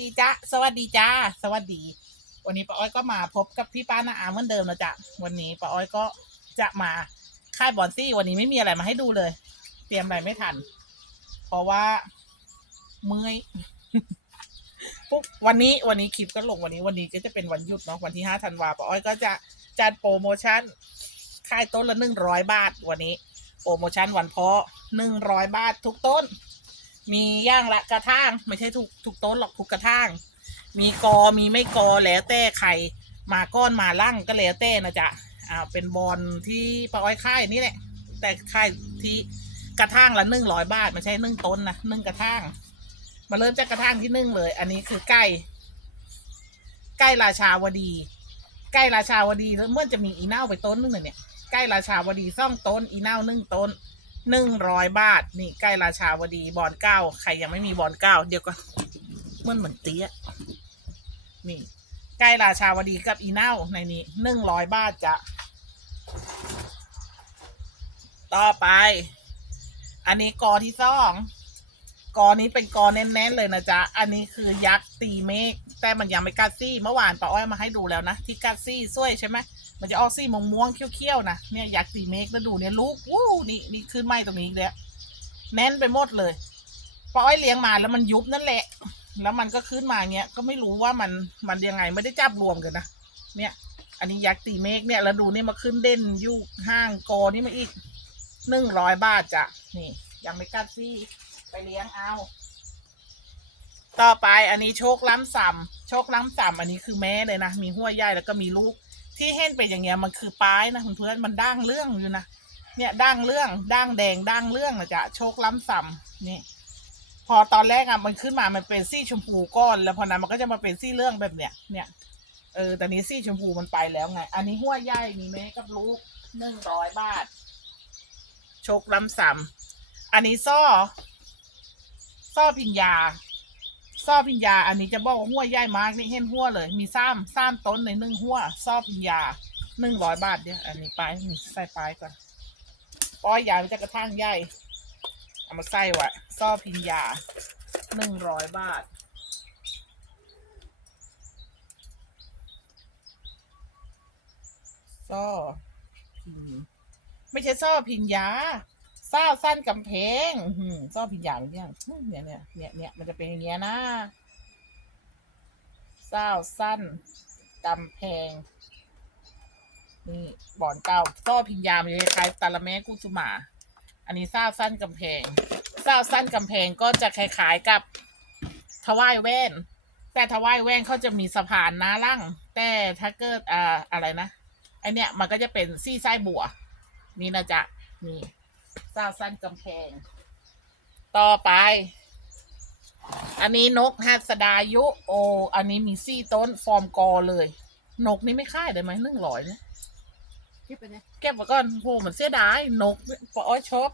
ดีจ้าสวัสดีจ้าสวัสดี วันนี้ป้าอ้อยก็มาพบกับพี่ป้านาอาเหมือนเดิมนะจ๊ะวันนี้ป้าอ้อยก็จะมาค่ายบอนซี่ วันนี้ไม่มีอะไรมาให้ดูเลย เตรียมอะไรไม่ทัน เพราะว่าเมื่อยปุ๊บวันนี้วันนี้คลิปก็ลงวันนี้วันนี้ก็จะเป็นวันหยุดเนาะวันที่ห้าธันวาป้าอ้อยก็จะจัดโปรโมชั่นค่ายต้นละหนึ่งร้อยบาท วันนี้ โปรโมชั่นวันเพาะหนึ่งร้อยบาททุกต้น มีย่างละกระทั่งไม่ใช่ทุกทุกต้นหรอกทุกกระทั่งมีกอมีไม่กอแล้วแต่ใครมาก้อนมาลั่งก็แล้วแต่นะจ๊ะอ่าเป็นบอลที่ป้าอ้อยค่ายนี่แหละ แต่ค่ายที่กระทั่งละหนึ่งร้อยบาทไม่ใช่หนึ่งต้นนะหนึ่งกระทั่งมาเริ่มจากกระทั่งที่หนึ่งเลย อันนี้คือใกล้ใกล้ราชาวดี ใกล้ราชาวดีแล้วเมื่อจะมีอีเน่าไปต้นนึงเลยเนี่ยใกล้ราชาวดีซ่องต้นอีเน่าหนึ่งต้น หนึ่งร้อยบาท นี่ใกล้ราชาวดีบอลเก้าใครยังไม่มีบอลเก้าเดี๋ยวก็มันเหมือนเตี้ยนี่ใกล้ราชาวดีกับอีเน่าในนี้หนึ่งร้อยบาทจะต่อไป อันนี้กอที่สองกอนี้เป็นกอแน่นๆเลยนะจ๊ะ อันนี้คือยักษ์ตีเมฆแต่มันยังไม่กัดซี่ เมื่อวานป้าอ้อยมาให้ดูแล้วนะ ที่กัดซี่สวยใช่ไหม มันจะออกสีม่วงม่วงๆเขี้ยวๆนะเนี่ยอยากตีเมฆแล้วดูเนี่ยลูกวู้นี่นี่ขึ้นไหมตรงนี้อีกแล้วแน่นไปหมดเลยปออ้อยเลี้ยงมาแล้วมันยุบนั่นแหละ แล้วมันก็ขึ้นมาเงี้ยก็ไม่รู้ว่ามันมันยังไงไม่ได้จับรวมกันนะเนี่ย อันนี้ยักษ์ตีเมฆเนี่ยแล้วดูนี่มาขึ้นเด่นยุกห้างกอนี่มาอีกหนึ่งร้อยบาทจ้ะนี่ ยังไม่กัดซี่ไปเลี้ยงเอา ต่อไปอันนี้โชคล้ำส่ำโชคล้ำส่ำอันนี้คือแม่เลยนะมีหัวใหญ่แล้วก็มีลูก ที่เห็นเป็นอย่างเงี้ยมันคือป้ายนะเพื่อนๆมันด่างเรื่องอยู่นะเนี่ยด่างเรื่องด่างแดงด่างเรื่องนะจ๊ะโชคล้ำส่ำนี่ พอตอนแรกอะมันขึ้นมามันเป็นซี่ชมพูก้อนแล้วพอนั้นมันก็จะมาเป็นซี่เรื่องแบบเนี้ยเนี่ยเออแต่นี้ซี่ชมพูมันไปแล้วไง อันนี้หัวใหญ่มีแม่กับลูกหนึ่งร้อยบาทโชคล้ำส่ำอันนี้ซ่อซ่อพิญญา ซ่อพิญญา อันนี้จะบอกหัวใหญ่มากนี่เห็นหัวเลย มีซ้ำซ้ำต้นในหนึ่งหัวซ่อพิญญาหนึ่งร้อยบาทเดียวอันนี้ไปนี่ใส่ไปก่อนป้อยใหญ่มันจะกระทั่งใหญ่เอามาใส่ไว้ซ่อพิญญาหนึ่งร้อยบาทซ่อพิญไม่ใช่ซ่อพิญญา ซ่าสั้นกำแพงอื้อหือซ่อพิญญาอยังเนี่ยเนี่ยเนี่ยเนี่ยมันจะเป็นอย่างเงี้ยนะซ่าสั้นกำแพงนี่บ่อนเก่าซ่อพิญญามันจะคล้ายตาละแม่กุสุมา อันนี้ซ่าสั้นกำแพงซ่าสั้นกำแพงก็จะคล้ายๆกับทวายแว่น แต่ทวายแว่นเขาจะมีสะพานหน้าล่างแต่ถ้าเกิดอ่าอะไรนะไอเนี้ยมันก็จะเป็นซี่ไส้บัว นี่นะจ๊ะนี่ ซ่าสั้นกำแพง ต่อไป อันนี้นกฮัสดายุโอ อันนี้มีซี่ต้นฟอร์มกอเลย นกนี่ไม่ค่ายได้ไหมหนึ่งร้อยเนี่ยคิดไปเนี่ยเก็บไว้ก่อนโหมันเสียดายนกปออ้อยชอบ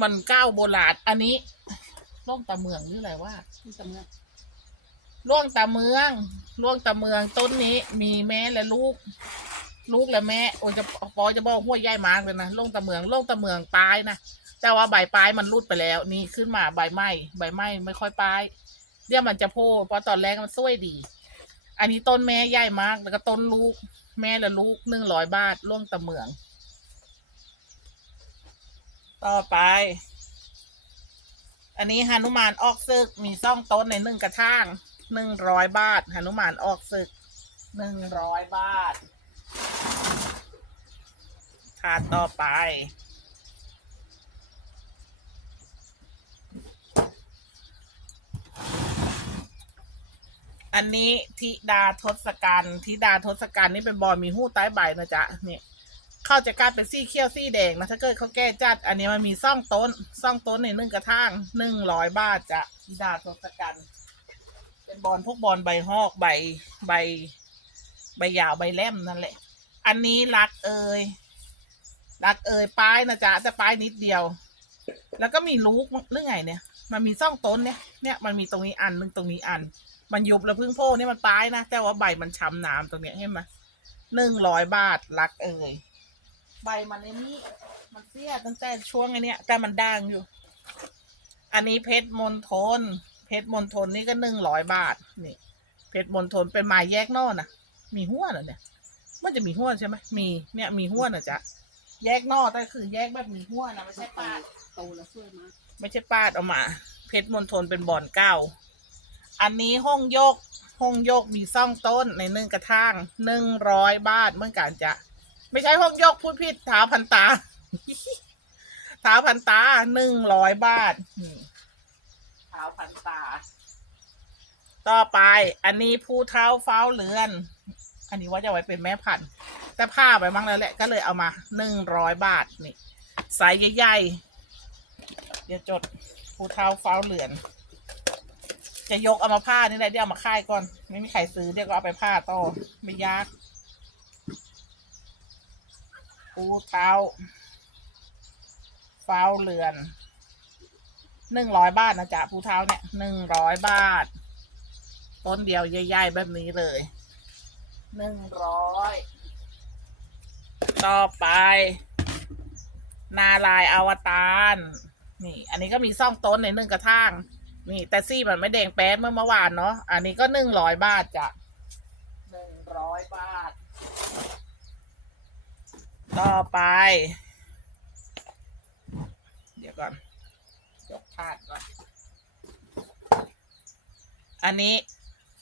มันก้าวโบราณอันนี้ล่องตาเมืองหรืออะไรว่าที่ตำเนินล่วงตาเมือง ล่วงตาเมืองต้นนี้มีแม่และลูก ลูกและแม่โอ้จะปอจะบอกห้วยใหญ่มากเลยนะลงตาเมืองลงตาเมืองปลายนะแต่ว่าใบปลายมันรุดไปแล้ว นี่ขึ้นมาใบไม้ใบไม้ไม่ค่อยปลายเดี๋ยวมันจะโพเพราะตอนแรกมันสวยดี อันนี้ต้นแม่ใหญ่มากแล้วก็ต้นลูก แม่และลูกหนึ่งร้อยบาทล่วงตะเมือง ต่อไป อันนี้หนุมานออกศึกมีซ่องต้นในหนึ่งกระช่างหนึ่งร้อยบาทหนุมานออกศึกหนึ่งร้อยบาท ถาดต่อไป อันนี้ธิดาทศกัณฐ์ธิดาทศกัณฐ์นี่เป็นบอลมีหู้ใต้ใบนะจ๊ะนี่เข้าจะกลายเป็นซี่เขี้ยวซี่แดงนะถ้าเกิดเขาแก้จัด อันนี้มันมีซ่องต้นซ่องต้นในนึ่งกระทั่งหนึ่งร้อยบาทจ้ะธิดาทศกัณฐ์เป็นบอลพวกบอลใบหอกใบใบ ใบยาวใบแหลมนั่นแหละ อันนี้รักเอ่ยรักเอ่ยป้ายนะจ๊ะแต่ป้ายนิดเดียว แล้วก็มีลูกหรือไงเนี่ย มันมีซ่องต้นเนี่ย เนี่ยมันมีตรงนี้อันนึงตรงนี้อัน มันยุบแล้วพึ่งโพนี่มันปลายนะแต่ว่าใบมันช้ำน้ำตรงเนี้ยเห็นไหมหนึ่งร้อยบาทรักเอ่ยใบมันในนี้มันเสียตั้งแต่ช่วงไอ้เนี้ย แต่มันด่างอยู่ อันนี้เพชรมณฑลเพเพชรมณฑลนี่ก็หนึ่งร้อยบาทนี่ เพชรมณฑลเป็นไม้แยกนอกนะมีหัวเหรอเนี่ย มันจะมีหัวนใช่ไหมมีเนี่ยมีหัวนะจ๊ะแยกนอกแต่คือแยกแบบมีหัวนนะไม่ใช่ปาด โตแล้วช่วยมาไม่ใช่ปาดเอามา เพชรมณฑลเป็นบ่อนเก้า อันนี้ห้องโยก ห้องโยกมีซ่องต้นในหนึ่งกระถางหนึ่งร้อยบาทเหมื่อนกันจะ ไม่ใช่ห้องโยกพูดผิดเท้าพันตา เท้าพันตาหนึ่งร้อยบาทนี่เท้าพันตา ต่อไปอันนี้ผู้เท้าเฝ้าเรือน อันนี้ว่าจะไว้เป็นแม่พันธุ์แต่ผ้าไปมั้งแล้วแหละก็เลยเอามาหนึ่งร้อยบาทนี่ไซส์ใหญ่ๆเดี๋ยวจดผู้เท้าเฝ้าเรือน จะยกเอามาผ้านี่แหละเดี๋ยวเอามาค่ายก่อน ไม่มีใครซื้อเดี๋ยวก็เอาไปผ้าต่อไม่ยากผู้เท้าเฝ้าเรือนหนึ่งร้อยบาทนะจ๊ะผู้เท้าเนี่ยหนึ่งร้อยบาทต้นเดียวใหญ่ๆแบบนี้เลย หนึ่งร้อยต่อไป นาลายอวตารนี่ อันนี้ก็มีซ่องต้นในหนึ่งกระถางนี่แต่ซี่มันไม่แดงแป๊ดเมื่อเมื่อวานเนาะอันนี้ก็หนึ่งร้อยบาทจ้ะหนึ่งร้อยบาท ต่อไป เดี๋ยวก่อนยกถาดก่อนอันนี้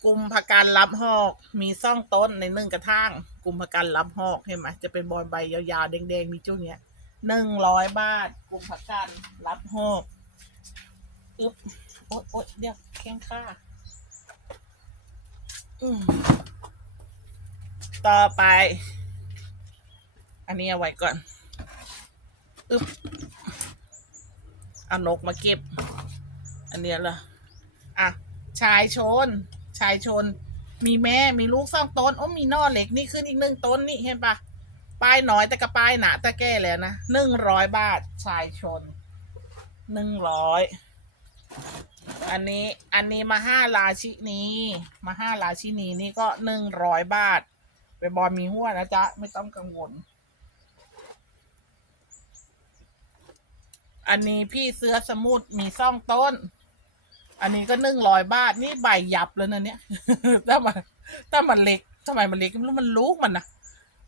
กลุ่มพการรับหอก มีซ่องต้นในหนึ่งกระถางกลุ่มพการรับหอกเห็นไหมจะเป็นบอลใบยาวๆแดงๆมีจุ้งเนี้ยหนึ่งร้อยบาทกลุ่มพการรับหอกอึ๊บโอ๊ยโอ๊ยเดี๋ยวแข้งข้าอืมต่อไป อันนี้เอาไว้ก่อนอึ๊บเอานกมาเก็บ อันเนี้ยเหรออะ ชายชน ชายชน มีแม่มีลูกสองต้นโอ้มีนอเหล็กนี่ขึ้นอีกหนึ่งต้นนี่เห็นปะป้ายน้อยแต่กับป้ายหนาแต่แก่แล้วนะหนึ่งร้อยบาทชายชนหนึ่งร้อยอันนี้อันนี้มาห้าราชินีมาห้าราชินีนี่ก็หนึ่งร้อยบาทไปบอลมีหัวนะจ๊ะ ไม่ต้องกังวล อันนี้พี่เสื้อสมุทมีซ่องต้น อันนี้ก็หนึ่งร้อยบาทนี่ใบยับเลยนะเนี่ย ถ้ามันถ้ามันเล็กทำไมมันเล็กไม่รู้มันลูกมันนะ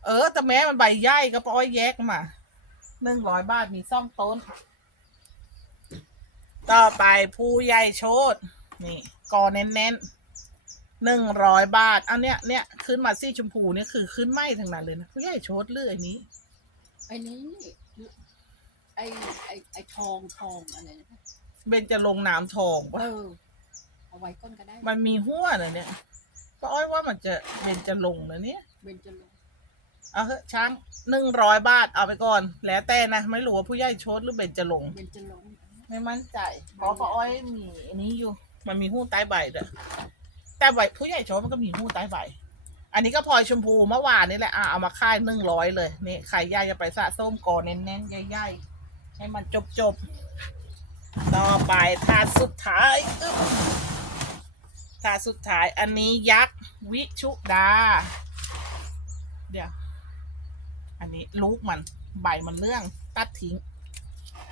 เออ แต่แม้มันใบใหญ่ก็ปอ้อยแยกมาหนึ่งร้อยบาทมีซ่องต้น ต่อไปผู้ใหญ่โชดนี่กอเน้นๆหนึ่งร้อยบาทอันเนี้ยเนี้ยขึ้นมาซี่ชมพูเนี่ยคือขึ้นไหมทั้งนั้นเลยนะผู้ใหญ่โชดเลืออันนี้ไอ้นี้ไอ้ไอ้ไอ้ทองทองอะไรนะ เบนจะลงค์น้ำทองเอปะอเอาไว้ก้นก็ได้มันมีหัวนะเนี่ยป้าอ้อยว่ามันจะเบนจะลงค์นะเนี่ย เบนจะลงเอาเถอะช้างหนึ่งร้อยบาทเอาไปก่อน แล้วแต่นะ ไม่รู้ว่าผู้ใหญ่โชดหรือเบนจะลงเบนจะลงไม่มั่นใจเพราะป้าอ้อยมีอันนี้อยู่ มันมีหู้ใต้ใบเด้อแต่ใบผู้ใหญ่โชดมันก็มีหู้ใต้ใบ อันนี้ก็พลอยชมพูเมื่อวานนี่แหละอะเอามาค่ายหนึ่งร้อยเลยนี่ใครย่าจะไปสะส้มก่อนแน่นๆใหญ่ๆให้มันจบๆ ต่อไปถาสุดท้ายอึ๊บถาสุดท้ายอันนี้ยักษ์วิชุดา เดี๋ยว อันนี้ลูกมัน ใบมันเรื่อง ตัดทิ้ง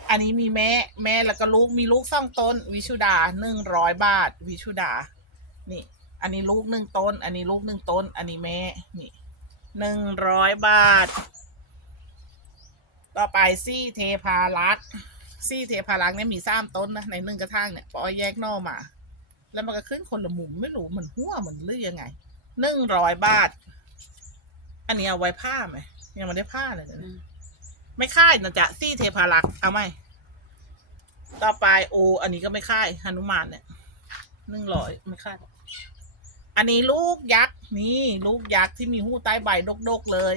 อันนี้มีแม่ แม่แล้วก็ลูกมีลูกสองต้น วิชุดาหนึ่งร้อยบาท วิชุดา นี่ อันนี้ลูกหนึ่งต้น อันนี้ลูกหนึ่งต้น อันนี้แม่นี่หนึ่งร้อยบาท ต่อไปซี่เทพารักษ์ ซี่เทพารักษ์เนี่ยมีสามต้นนะในหนึ่งกระถางเนี่ยปอยแยกนอกมา แล้วมันก็ขึ้นคนละมุมไม่รู้มันหัวมันหรือยังไงหนึ่งร้อยบาท อันนี้เอาไว้ผ้าไหมยังไม่ได้ผ้าเลยนะอืมไม่ค่ายนะจ๊ะซี่เทพารักษ์เอาไหมต่อไปโอ อันนี้ก็ไม่ค่ายหนุมานเนี่ยหนึ่งร้อยไม่ค่ายอันนี้ลูกยักษ์นี่ลูกยักษ์ที่มีหู้ใต้ใบดกๆเลย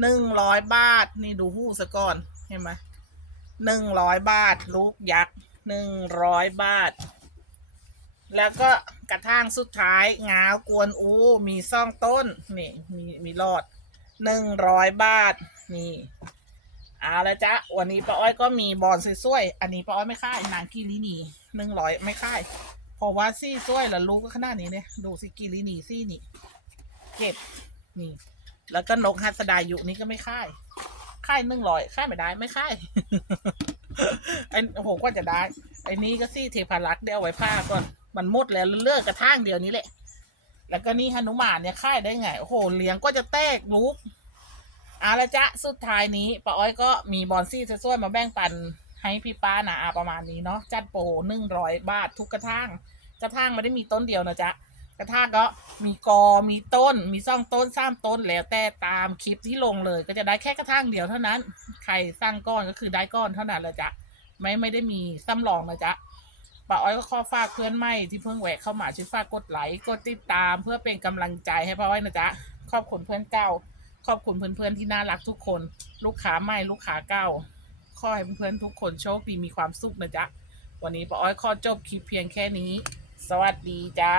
หนึ่งร้อยบาท นี่ดูหู้ซะก่อนเห็นไหม หนึ่งร้อยบาท ลูกยักษ์หนึ่งร้อยบาท แล้วก็กระทั่งสุดท้ายงาวกวนอู มีซ่องต้น นี่มีมีรอดหนึ่งร้อยบาท นี่เอาละจ๊ะวันนี้ป้าอ้อยก็มีบอลสวยๆอันนี้ป้าอ้อยไม่ค่ายนางกิรินีหนึ่งร้อยไม่ค่ายเพราะว่าซี่สวยแล้วลูกก็ขนาดนี้เนี่ยดูสิกิรินีซี่นี่เก็บนี่ แล้วก็นกฮัสดายุนี่ก็ไม่ค่าย ค่ายหนึ่งร้อยค่ายไม่ได้ไม่ค่ายไอ้โอ้โหกว่าจะได้ไอ้นี้ก็ซี่เทพารักษ์เดี๋ยวเอาไว้ผ้าก่อนมันหมดแล้วเลิกกระทั่งเดียวนี้แหละ แล้วก็นี่หนุมานเนี่ยค่ายได้ไงโอ้โหเลี้ยงก็จะแตกลุกอาละจ๊ะสุดท้ายนี้ป้าอ้อยก็มีบอลซี่สวยมาแบ่งปันให้พี่ป้านะอาประมาณนี้เนาะจัดโปรหนึ่งร้อยบาททุกกระทั่งกระทั่งไม่ได้มีต้นเดียวนะจ๊ะ กระทั่งก็มีกอมีต้น มีซ่องต้นสามต้นแล้วแต่ตามคลิปที่ลงเลย ก็จะได้แค่กระทั่งเดียวเท่านั้น ใครสร้างก้อนก็คือได้ก้อนเท่านั้นละจ๊ะไม่ไม่ได้มีซ้ำรองนะจ๊ะป้าอ้อยก็ขอฝากเพื่อนใหม่ที่เพิ่งแหวกเข้ามาช่วยฝากกดไลค์กดติดตามเพื่อเป็นกำลังใจให้ป้าอ้อยนะจ๊ะขอบคุณเพื่อนเก่าขอบคุณเพื่อนๆที่น่ารักทุกคน ลูกค้าใหม่ลูกค้าเก่าขอให้เพื่อนๆทุกคนโชคดีมีความสุขนะจ๊ะวันนี้ป้าอ้อยขอจบคลิปเพียงแค่นี้ สวัสดีจ้า